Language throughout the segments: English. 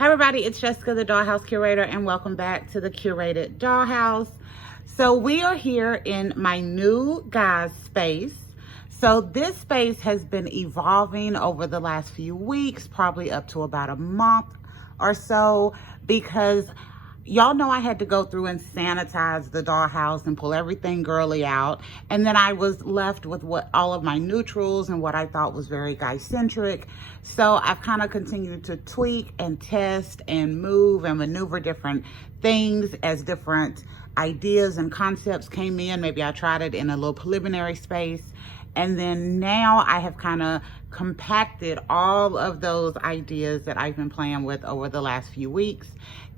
Hi everybody, it's Jessica, the Dollhouse Curator, and welcome back to the Curated Dollhouse. So we are here in my new guys space. So this space has been evolving over the last few weeks, probably up to about a month or so, because y'all know I had to go through and sanitize the dollhouse and pull everything girly out. And then I was left with all of my neutrals and what I thought was very guy-centric. So I've kind of continued to tweak and test and move and maneuver different things as different ideas and concepts came in. Maybe I tried it in a little preliminary space. And then now I have kind of compacted all of those ideas that I've been playing with over the last few weeks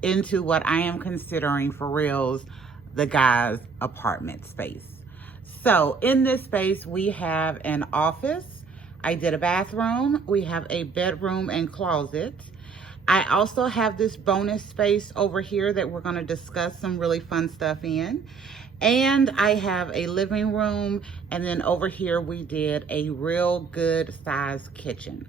into what I am considering for reals the guys' apartment space. So in this space, we have an office. I did a bathroom. We have a bedroom and closet. I also have this bonus space over here that we're going to discuss some really fun stuff in. And I have a living room, and then over here we did a real good size kitchen.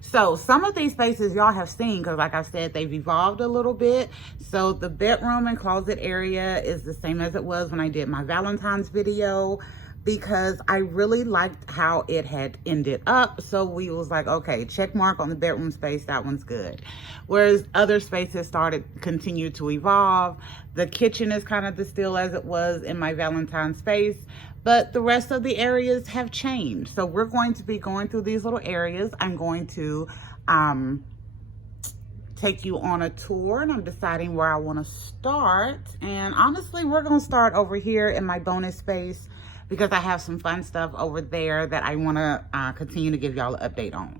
So some of these spaces y'all have seen, because like I said, they've evolved a little bit. So the bedroom and closet area is the same as it was when I did my Valentine's video, because I really liked how it had ended up. So we was like, okay, check mark on the bedroom space, that one's good. Whereas other spaces continued to evolve. The kitchen is kind of still as it was in my Valentine's space, but the rest of the areas have changed. So we're going to be going through these little areas. I'm going to take you on a tour, and I'm deciding where I want to start. And honestly, we're going to start over here in my bonus space, because I have some fun stuff over there that I want to continue to give y'all an update on.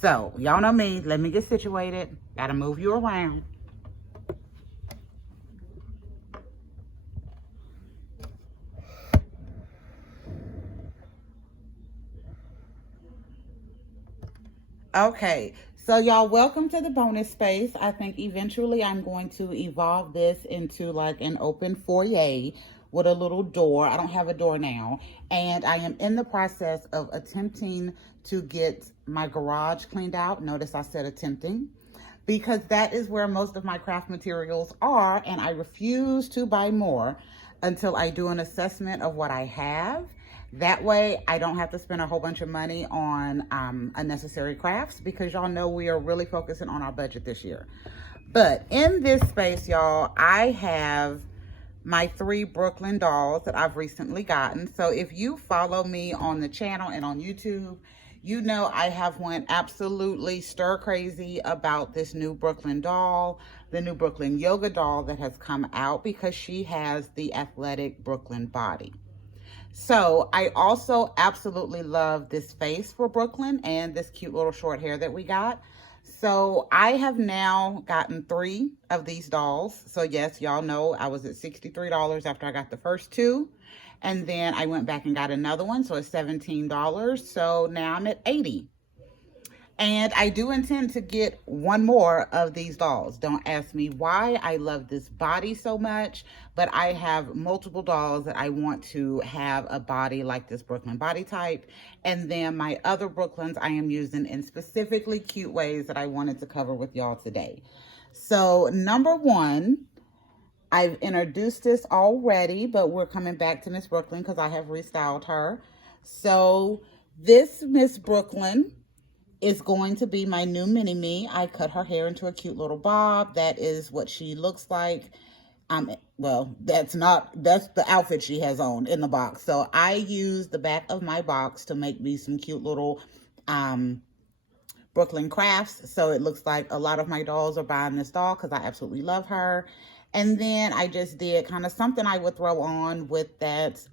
So y'all know me, let me get situated. Gotta move you around. Okay, so y'all, welcome to the bonus space. I think eventually I'm going to evolve this into like an open foyer with a little door. I don't have a door now. And I am in the process of attempting to get my garage cleaned out. Notice I said attempting, because that is where most of my craft materials are. And I refuse to buy more until I do an assessment of what I have. That way I don't have to spend a whole bunch of money on unnecessary crafts, because y'all know we are really focusing on our budget this year. But in this space, y'all, I have my 3 Brooklyn dolls that I've recently gotten. So if you follow me on the channel and on YouTube, you know I have went absolutely stir crazy about this new Brooklyn doll, the new Brooklyn yoga doll that has come out, because she has the athletic Brooklyn body. So I also absolutely love this face for Brooklyn and this cute little short hair that we got. So I have now gotten 3 of these dolls. So yes, y'all know I was at $63 after I got the first 2. And then I went back and got another one. So it's $17. So now I'm at $80. And I do intend to get 1 more of these dolls. Don't ask me why. I love this body so much, but I have multiple dolls that I want to have a body like this Brooklyn body type. And then my other Brooklyns I am using in specifically cute ways that I wanted to cover with y'all today. So number 1, I've introduced this already, but we're coming back to Miss Brooklyn because I have restyled her. So this Miss Brooklyn is going to be my new mini-me. I cut her hair into a cute little bob. That is what she looks like. Well, that's the outfit she has on in the box. So I used the back of my box to make me some cute little Brooklyn crafts. So it looks like a lot of my dolls are buying this doll because I absolutely love her. And then I just did kind of something I would throw on with that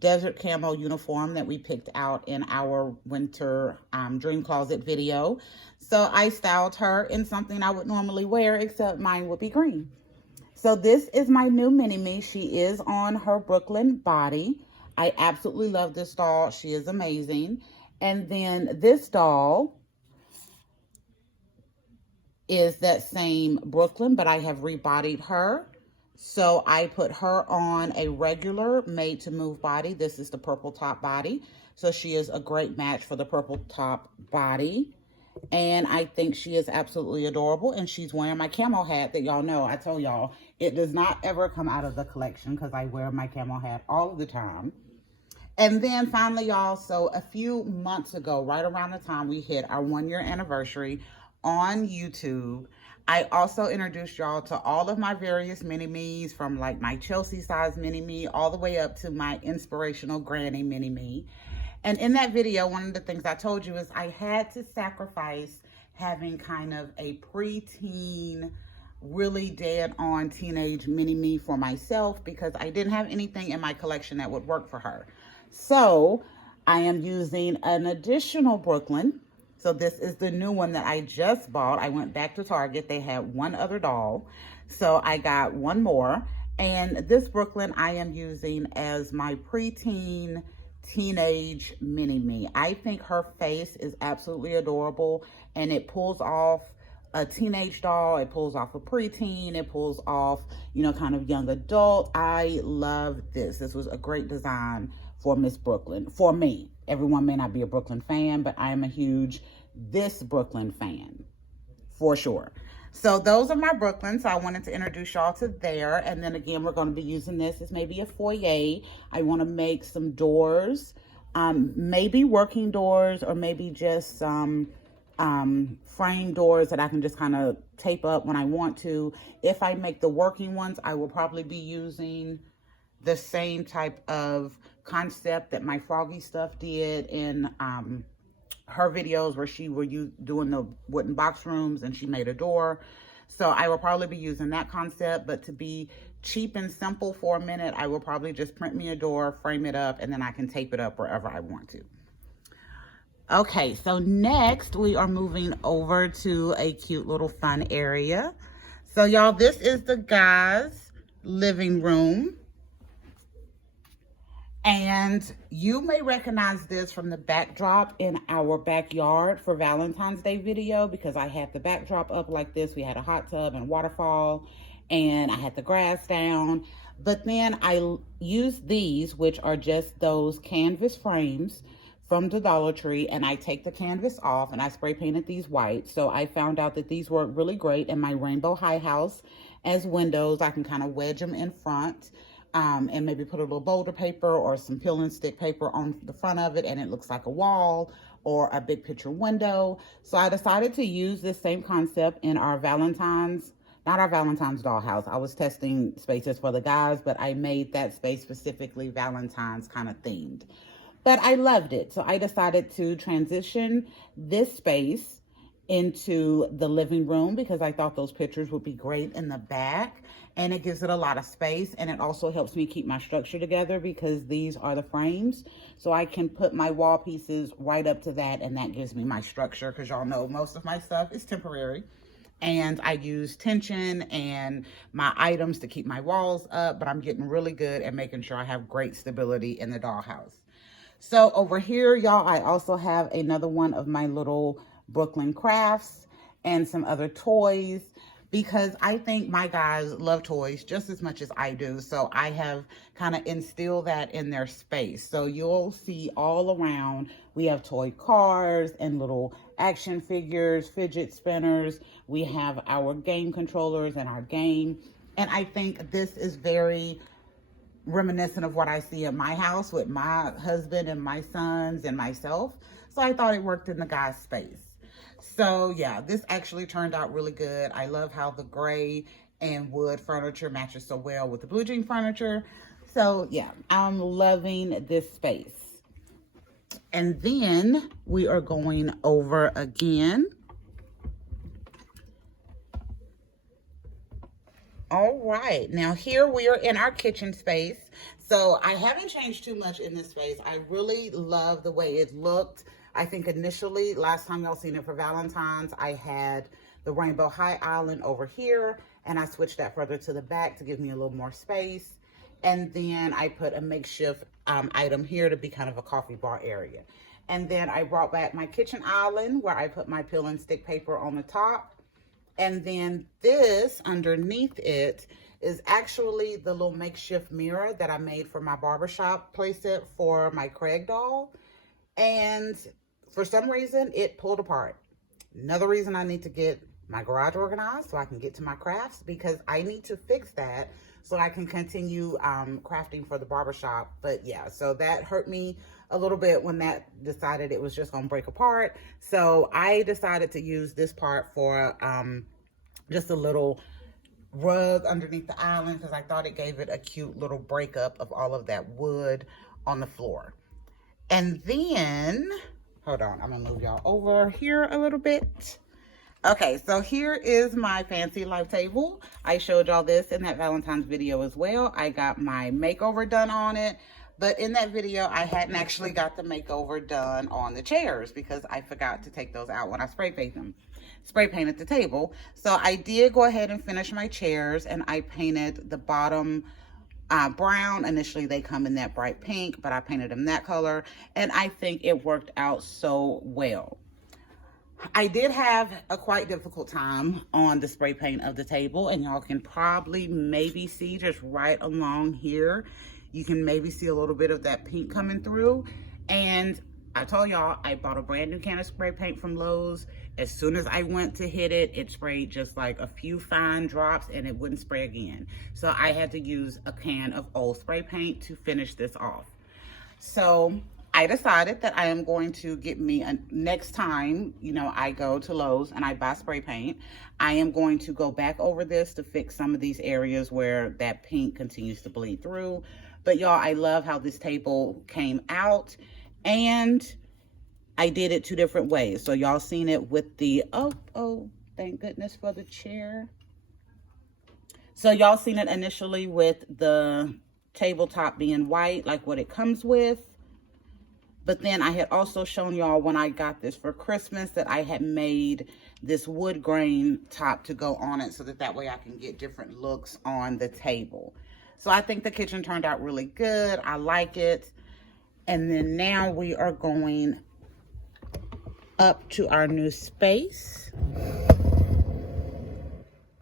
desert camo uniform that we picked out in our winter dream closet video. So I styled her in something I would normally wear, except mine would be green. So this is my new mini-me. She is on her Brooklyn body. I absolutely love this doll. She is amazing. And then this doll is that same Brooklyn, but I have rebodied her. So I put her on a regular made to move body. This is the purple top body. So she is a great match for the purple top body. And I think she is absolutely adorable. And she's wearing my camo hat that y'all know. I told y'all it does not ever come out of the collection because I wear my camo hat all of the time. And then finally, y'all, so a few months ago, right around the time we hit our 1 year anniversary on YouTube, I also introduced y'all to all of my various mini-me's, from like my Chelsea size mini-me all the way up to my inspirational granny mini-me. And in that video, one of the things I told you is I had to sacrifice having kind of a preteen, really dead on teenage mini-me for myself because I didn't have anything in my collection that would work for her. So I am using an additional Brooklyn. So this is the new one that I just bought. I went back to Target. They had one other doll. So I got one more. And this Brooklyn I am using as my preteen teenage mini-me. I think her face is absolutely adorable, and it pulls off a teenage doll, it pulls off a preteen, it pulls off, you know, kind of young adult. I love this. This was a great design for Miss Brooklyn, for me. Everyone may not be a Brooklyn fan, but I am a huge this Brooklyn fan, for sure. So those are my Brooklyns. So I wanted to introduce y'all to there. And then again, we're going to be using this as maybe a foyer. I want to make some doors, maybe working doors, or maybe just some frame doors that I can just kind of tape up when I want to. If I make the working ones, I will probably be using the same type of concept that my Froggy stuff did in her videos, where she were doing the wooden box rooms and she made a door. So I will probably be using that concept, but to be cheap and simple for a minute, I will probably just print me a door, frame it up, and then I can tape it up wherever I want to. Okay, so next we are moving over to a cute little fun area. So y'all, this is the guys' living room. And you may recognize this from the backdrop in our backyard for Valentine's Day video, because I had the backdrop up like this. We had a hot tub and waterfall, and I had the grass down. But then I used these, which are just those canvas frames from the Dollar Tree, and I take the canvas off and I spray painted these white. So I found out that these work really great in my rainbow high house as windows. I can kind of wedge them in front. And maybe put a little boulder paper or some peel and stick paper on the front of it, and it looks like a wall or a big picture window. So I decided to use this same concept in our Valentine's, not our Valentine's dollhouse. I was testing spaces for the guys, but I made that space specifically Valentine's kind of themed. But I loved it. So I decided to transition this space into the living room because I thought those pictures would be great in the back. And it gives it a lot of space, and it also helps me keep my structure together because these are the frames. So I can put my wall pieces right up to that, and that gives me my structure, because y'all know most of my stuff is temporary. And I use tension and my items to keep my walls up, but I'm getting really good at making sure I have great stability in the dollhouse. So over here, y'all, I also have another one of my little Brooklyn crafts and some other toys, because I think my guys love toys just as much as I do. So I have kind of instilled that in their space. So you'll see all around, we have toy cars and little action figures, fidget spinners. We have our game controllers and our game. And I think this is very reminiscent of what I see in my house with my husband and my sons and myself. So I thought it worked in the guy's space. So yeah, this actually turned out really good. I love how the gray and wood furniture matches so well with the blue jean furniture. So yeah, I'm loving this space. And then we are going over again. All right, now here we are in our kitchen space. So I haven't changed too much in this space. I really love the way it looked. I think initially, last time y'all seen it for Valentine's, I had the Rainbow High Island over here, and I switched that further to the back to give me a little more space. And then I put a makeshift item here to be kind of a coffee bar area. And then I brought back my kitchen island where I put my peel and stick paper on the top. And then this underneath it is actually the little makeshift mirror that I made for my barbershop playset for my Craig doll. And for some reason, it pulled apart. Another reason I need to get my garage organized so I can get to my crafts, because I need to fix that so I can continue crafting for the barbershop. But yeah, so that hurt me a little bit when that decided it was just gonna break apart. So I decided to use this part for just a little rug underneath the island, because I thought it gave it a cute little breakup of all of that wood on the floor. And then, hold on, I'm gonna move y'all over here a little bit. Okay, so here is my fancy life table. I showed y'all this in that Valentine's video as well. I got my makeover done on it, but in that video, I hadn't actually got the makeover done on the chairs because I forgot to take those out when I spray painted the table. So I did go ahead and finish my chairs, and I painted the bottom brown. Initially, they come in that bright pink, but I painted them that color, and I think it worked out so well. I did have a quite difficult time on the spray paint of the table, and y'all can probably maybe see just right along here. You can maybe see a little bit of that pink coming through. And I told y'all I bought a brand new can of spray paint from Lowe's. As soon as I went to hit it, it sprayed just like a few fine drops and it wouldn't spray again. So I had to use a can of old spray paint to finish this off. So I decided that I am going to get me next time, you know, I go to Lowe's and I buy spray paint, I am going to go back over this to fix some of these areas where that pink continues to bleed through. But y'all, I love how this table came out, and I did it two different ways. So y'all seen it with the, oh, thank goodness for the chair. So y'all seen it initially with the tabletop being white, like what it comes with. But then I had also shown y'all when I got this for Christmas that I had made this wood grain top to go on it so that way I can get different looks on the table. So I think the kitchen turned out really good. I like it. And then now we are going up to our new space.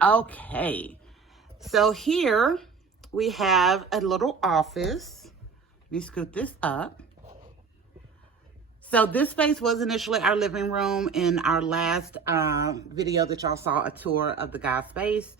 Okay. So here we have a little office. Let me scoot this up. So this space was initially our living room. In our last video that y'all saw a tour of the guy's space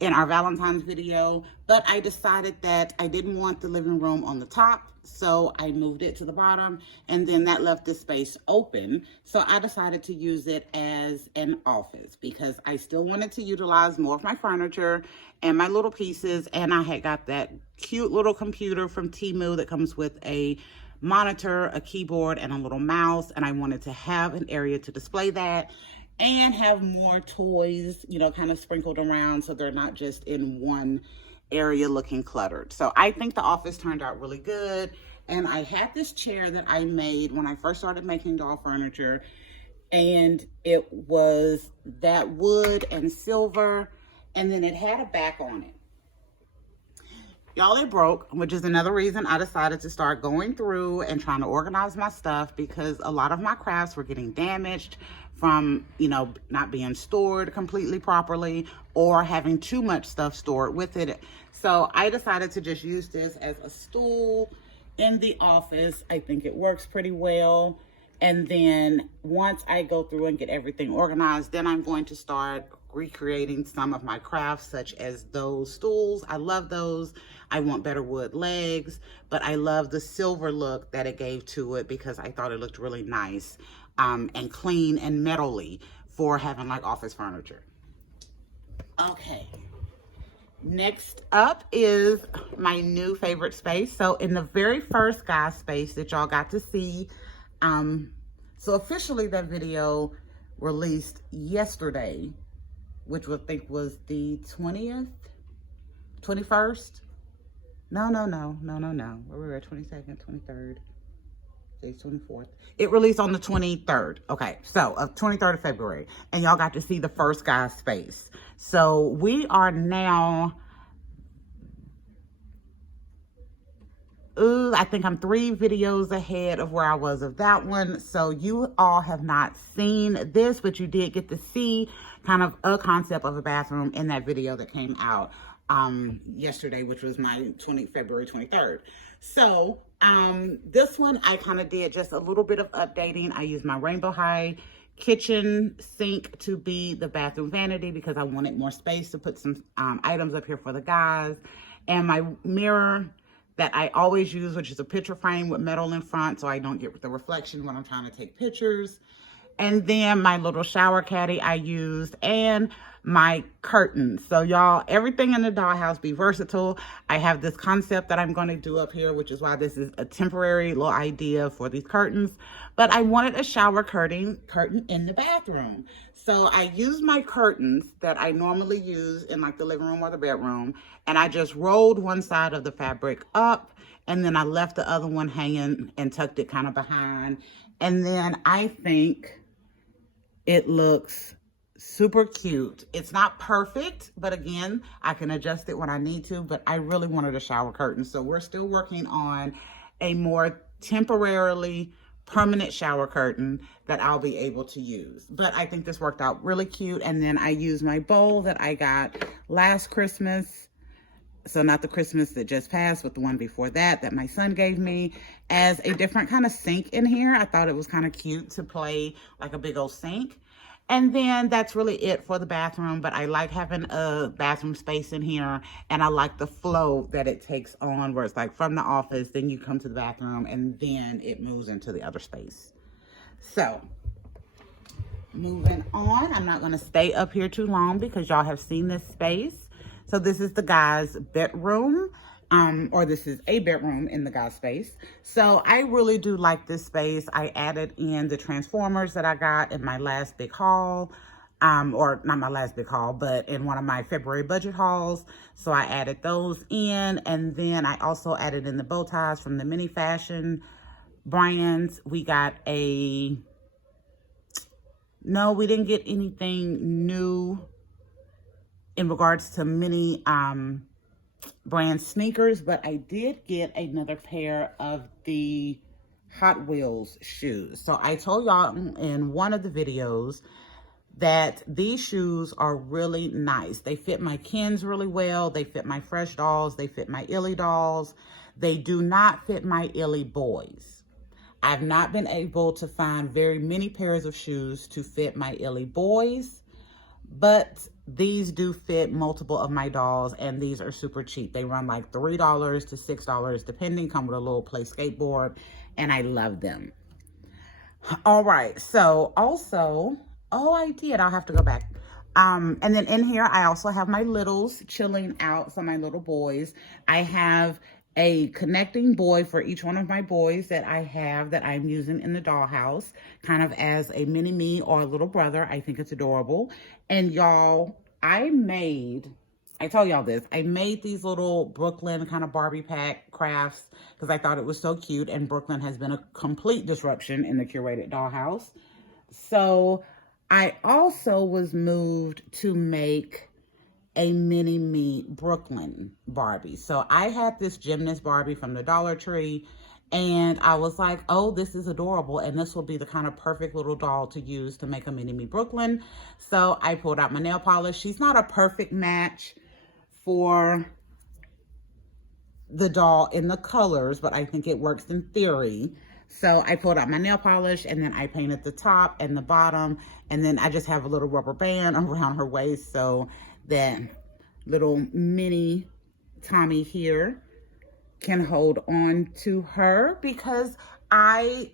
in our Valentine's video, but I decided that I didn't want the living room on the top, so I moved it to the bottom, and then that left this space open. So I decided to use it as an office because I still wanted to utilize more of my furniture and my little pieces, and I had got that cute little computer from Temu that comes with a monitor, a keyboard, and a little mouse, and I wanted to have an area to display that and have more toys, you know, kind of sprinkled around so they're not just in one area looking cluttered. So I think the office turned out really good. And I had this chair that I made when I first started making doll furniture, and it was that wood and silver, and then it had a back on it. Y'all, it broke, which is another reason I decided to start going through and trying to organize my stuff, because a lot of my crafts were getting damaged from, you know, not being stored completely properly or having too much stuff stored with it. So I decided to just use this as a stool in the office. I think it works pretty well. And then once I go through and get everything organized, then I'm going to start recreating some of my crafts, such as those stools. I love those. I want better wood legs, but I love the silver look that it gave to it because I thought it looked really nice and clean and metal-y for having like office furniture. Okay. Next up is my new favorite space. So in the very first guy space that y'all got to see, so officially that video released yesterday, which I think was the 20th, 21st. No. Where we were, 22nd, 23rd, today's 24th. It released on the 23rd. Okay, so 23rd of February. And y'all got to see the first guy's space. So we are now, I think I'm 3 videos ahead of where I was of that one. So you all have not seen this, but you did get to see kind of a concept of a bathroom in that video that came out yesterday, which was my February 23rd. So this one I kind of did just a little bit of updating. I used my Rainbow High kitchen sink to be the bathroom vanity because I wanted more space to put some items up here for the guys. And my mirror that I always use, which is a picture frame with metal in front so I don't get the reflection when I'm trying to take pictures. And then my little shower caddy I used, and my curtains. So y'all, everything in the dollhouse be versatile. I have this concept that I'm going to do up here, which is why this is a temporary little idea for these curtains. But I wanted a shower curtain in the bathroom. So I used my curtains that I normally use in like the living room or the bedroom, and I just rolled one side of the fabric up, and then I left the other one hanging and tucked it kind of behind. And then I think it looks super cute. It's not perfect, but again, I can adjust it when I need to, but I really wanted a shower curtain. So we're still working on a more temporarily permanent shower curtain that I'll be able to use. But I think this worked out really cute. And then I used my bowl that I got last Christmas. So not the Christmas that just passed, but the one before that my son gave me, as a different kind of sink in here. I thought it was kind of cute to play like a big old sink. And then that's really it for the bathroom. But I like having a bathroom space in here, and I like the flow that it takes on, where it's like from the office, then you come to the bathroom, and then it moves into the other space. So moving on, I'm not going to stay up here too long because y'all have seen this space. So this is the guy's bedroom, or this is a bedroom in the guy's space. So I really do like this space. I added in the transformers that I got in my last big haul, or not my last big haul, but in one of my February budget hauls. So I added those in, and then I also added in the bow ties from the Mini Fashion brands. We got no, we didn't get anything new in regards to mini brand sneakers, but I did get another pair of the Hot Wheels shoes. So I told y'all in one of the videos that these shoes are really nice. They fit my Kens really well. They fit my Fresh dolls. They fit my Illy dolls. They do not fit my Illy boys. I've not been able to find very many pairs of shoes to fit my Illy boys, but these do fit multiple of my dolls, and these are super cheap. They run like $3 to $6 depending, come with a little play skateboard, and I love them. All right, so also, I'll have to go back. And then in here, I also have my littles chilling out, so my little boys. I have a connecting boy for each one of my boys that I'm using in the dollhouse, kind of as a mini me or a little brother. I think it's adorable. And y'all, I told y'all this, I made these little Brooklyn kind of Barbie pack crafts because I thought it was so cute, and Brooklyn has been a complete disruption in the curated dollhouse. So I also was moved to make a mini me Brooklyn Barbie. So I had this gymnast Barbie from the Dollar Tree, and I was like, oh, this is adorable, and this will be the kind of perfect little doll to use to make a mini me Brooklyn. So I pulled out my nail polish. She's not a perfect match for the doll in the colors, but I think it works in theory. So I pulled out my nail polish, and then I painted the top and the bottom, and then I just have a little rubber band around her waist so that little mini Tommy here can hold on to her, because I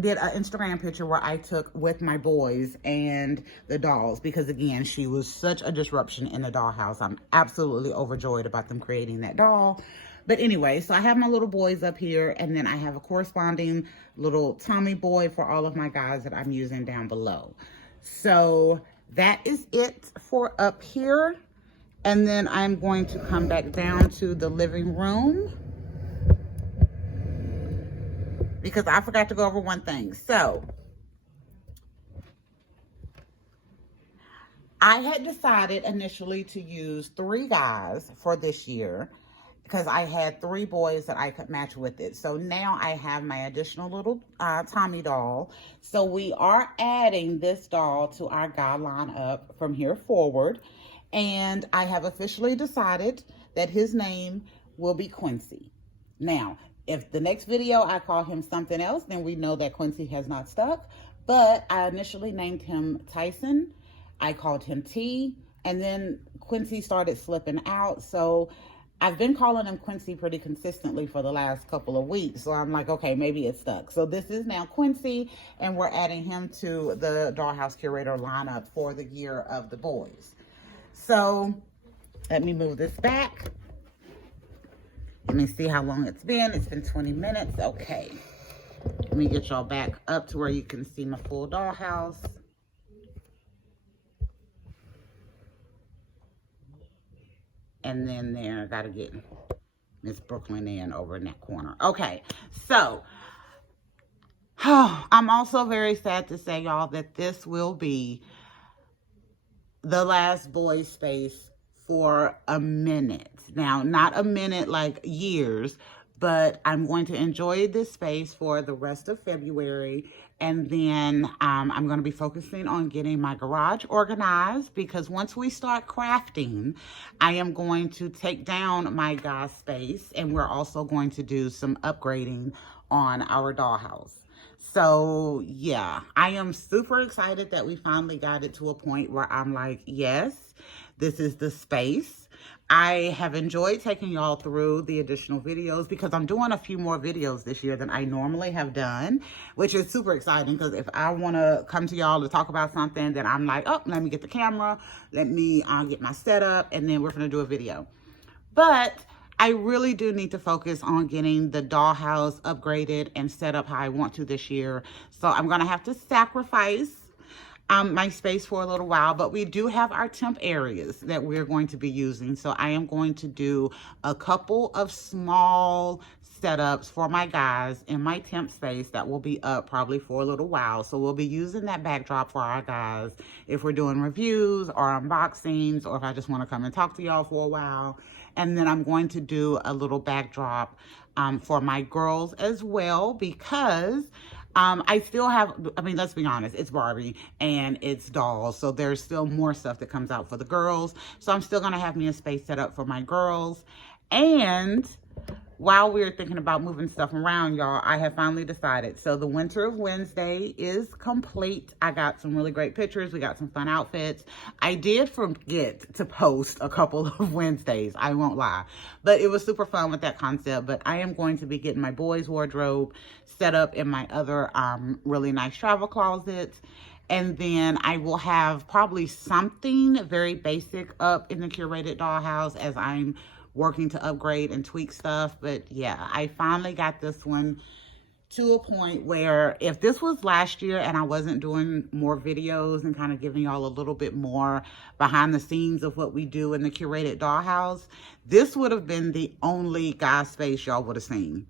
did an Instagram picture where I took with my boys and the dolls, because again, she was such a disruption in the dollhouse. I'm absolutely overjoyed about them creating that doll. But anyway, so I have my little boys up here, and then I have a corresponding little Tommy boy for all of my guys that I'm using down below. So that is it for up here. And then I'm going to come back down to the living room, because I forgot to go over one thing. So I had decided initially to use 3 guys for this year, because I had 3 boys that I could match with it. So now I have my additional little Tommy doll. So we are adding this doll to our guy lineup from here forward. And I have officially decided that his name will be Quincy. Now, if the next video I call him something else, then we know that Quincy has not stuck. But I initially named him Tyson. I called him T, and then Quincy started slipping out. So I've been calling him Quincy pretty consistently for the last couple of weeks. So I'm like, okay, maybe it's stuck. So this is now Quincy, and we're adding him to the Dollhouse Curator lineup for the year of the boys. So let me move this back. Let me see how long it's been. It's been 20 minutes. Okay. Let me get y'all back up to where you can see my full dollhouse. And then there, I gotta get Miss Brooklyn in over in that corner. Okay, so I'm also very sad to say, y'all, that this will be the last boy space for a minute. Now, not a minute like years, but I'm going to enjoy this space for the rest of February. And then I'm going to be focusing on getting my garage organized, because once we start crafting, I am going to take down my guys space, and we're also going to do some upgrading on our dollhouse. So yeah, I am super excited that we finally got it to a point where I'm like, yes, this is the space. I have enjoyed taking y'all through the additional videos, because I'm doing a few more videos this year than I normally have done, which is super exciting, because if I want to come to y'all to talk about something, then I'm like, oh, let me get the camera, let me get my setup, and then we're going to do a video. But I really do need to focus on getting the dollhouse upgraded and set up how I want to this year. So I'm going to have to sacrifice my space for a little while, but we do have our temp areas that we're going to be using. So I am going to do a couple of small setups for my guys in my temp space that will be up probably for a little while. So we'll be using that backdrop for our guys if we're doing reviews or unboxings, or if I just want to come and talk to y'all for a while. And then I'm going to do a little backdrop for my girls as well, because I still have, I mean, let's be honest, it's Barbie and it's dolls. So there's still more stuff that comes out for the girls. So I'm still going to have me a space set up for my girls. And while we were thinking about moving stuff around, y'all, I have finally decided. So the Winter of Wednesday is complete. I got some really great pictures. We got some fun outfits. I did forget to post a couple of Wednesdays, I won't lie. But it was super fun with that concept. But I am going to be getting my boys' wardrobe set up in my other really nice travel closets. And then I will have probably something very basic up in the curated dollhouse as I'm working to upgrade and tweak stuff. But yeah, I finally got this one to a point where if this was last year and I wasn't doing more videos and kind of giving y'all a little bit more behind the scenes of what we do in the curated dollhouse, this would have been the only guys space y'all would have seen.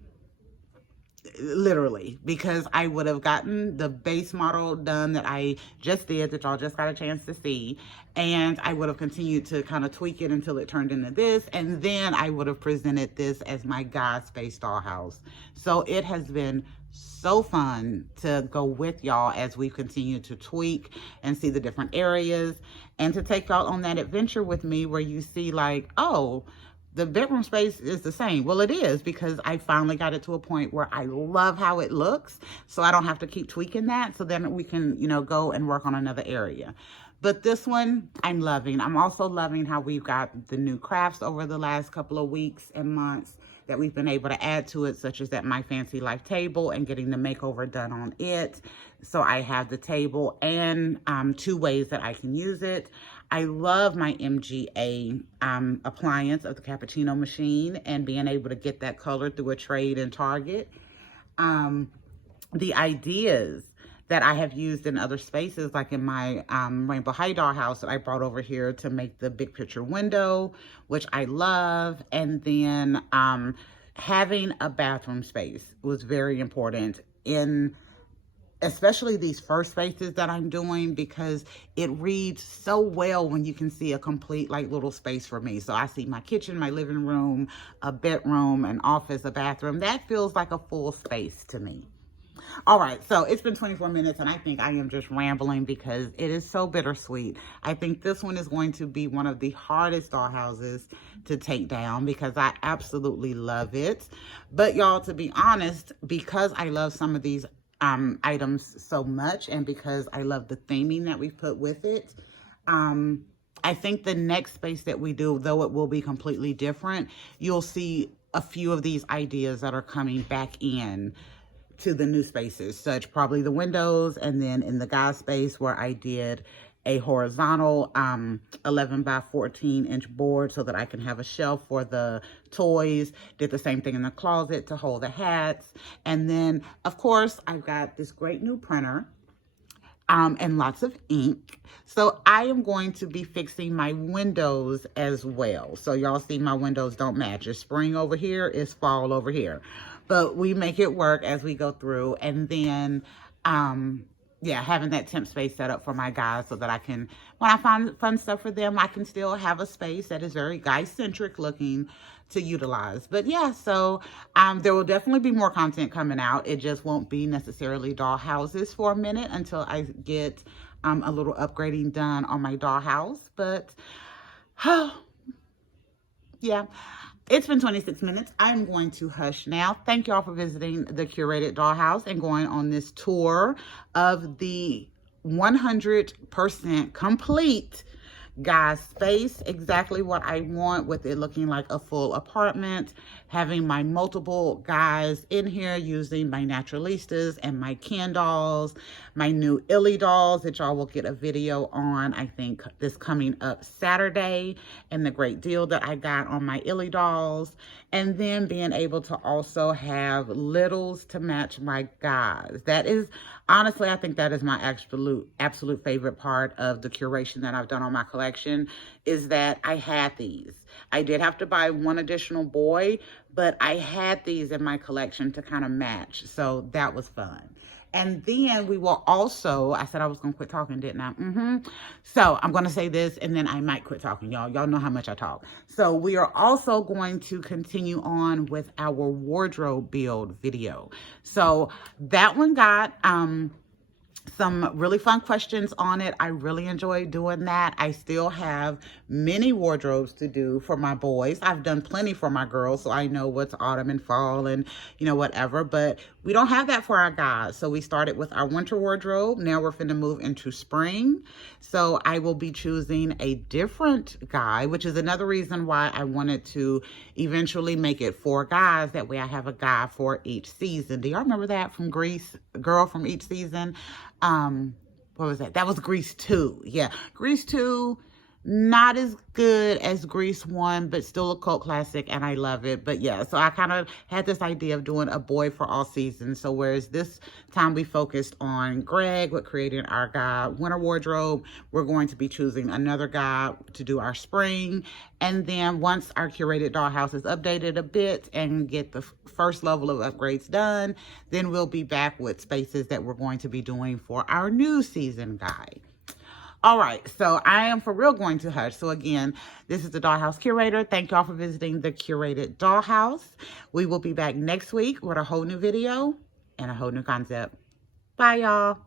Literally, because I would have gotten the base model done that I just did, that y'all just got a chance to see, and I would have continued to kind of tweak it until it turned into this, and then I would have presented this as my guys space dollhouse. So it has been so fun to go with y'all as we continue to tweak and see the different areas, and to take y'all on that adventure with me where you see like, oh, the bedroom space is the same. Well, it is, because I finally got it to a point where I love how it looks. So I don't have to keep tweaking that. So then we can, you know, go and work on another area. But this one, I'm loving. I'm also loving how we've got the new crafts over the last couple of weeks and months that we've been able to add to it, such as that My Fancy Life table and getting the makeover done on it. So I have the table and 2 ways that I can use it. I love my MGA appliance of the cappuccino machine and being able to get that color through a trade in Target. The ideas that I have used in other spaces, like in my Rainbow High Dollhouse that I brought over here to make the big picture window, which I love. And then having a bathroom space was very important in especially these first spaces that I'm doing, because it reads so well when you can see a complete like little space for me. So I see my kitchen, my living room, a bedroom, an office, a bathroom. That feels like a full space to me. All right, so it's been 24 minutes and I think I am just rambling because it is so bittersweet. I think this one is going to be one of the hardest dollhouses to take down because I absolutely love it. But y'all, to be honest, because I love some of these items so much, and because I love the theming that we've put with it. I think the next space that we do, though it will be completely different, you'll see a few of these ideas that are coming back in to the new spaces, such probably the windows, and then in the guy space where I did a horizontal 11 by 14 inch board so that I can have a shelf for the toys. Did the same thing in the closet to hold the hats. And then, of course, I've got this great new printer and lots of ink. So I am going to be fixing my windows as well. So y'all see my windows don't match. It's spring over here, it's fall over here. But we make it work as we go through. And then, yeah, having that temp space set up for my guys so that I can, when I find fun stuff for them, I can still have a space that is very guy-centric looking to utilize. But yeah, so there will definitely be more content coming out. It just won't be necessarily dollhouses for a minute until I get a little upgrading done on my dollhouse. But yeah, it's been 26 minutes. I'm going to hush now. Thank y'all for visiting the Curated Dollhouse and going on this tour of the 100% complete guys space. Exactly what I want, with it looking like a full apartment, having my multiple guys in here, using my naturalistas and my Ken dolls, my new Illy dolls that y'all will get a video on, I think this coming up Saturday, and the great deal that I got on my Illy dolls. And then being able to also have littles to match my guys. That is, honestly, I think that is my absolute favorite part of the curation that I've done on my collection, is that I had these. I did have to buy one additional boy, but I had these in my collection to kind of match. So that was fun. And then we will also, I said I was going to quit talking, didn't I? So I'm going to say this and then I might quit talking, y'all. Y'all know how much I talk. So we are also going to continue on with our wardrobe build video. So that one got some really fun questions on it. I really enjoyed doing that. I still have many wardrobes to do for my boys. I've done plenty for my girls, so I know what's autumn and fall and, you know, whatever. But we don't have that for our guys. So we started with our winter wardrobe. Now we're finna move into spring. So I will be choosing a different guy, which is another reason why I wanted to eventually make it 4 guys. That way I have a guy for each season. Do y'all remember that from Grease? Girl from each season? What was that? That was Grease 2. Yeah, Grease 2, not as good as Grease 1, but still a cult classic, and I love it. But yeah, so I kind of had this idea of doing a boy for all seasons. So whereas this time we focused on Greg with creating our guy winter wardrobe, we're going to be choosing another guy to do our spring. And then once our Curated Dollhouse is updated a bit and get the first level of upgrades done, then we'll be back with spaces that we're going to be doing for our new season guide. All right, so I am for real going to hush. So again, this is the Dollhouse Curator. Thank y'all for visiting the Curated Dollhouse. We will be back next week with a whole new video and a whole new concept. Bye, y'all.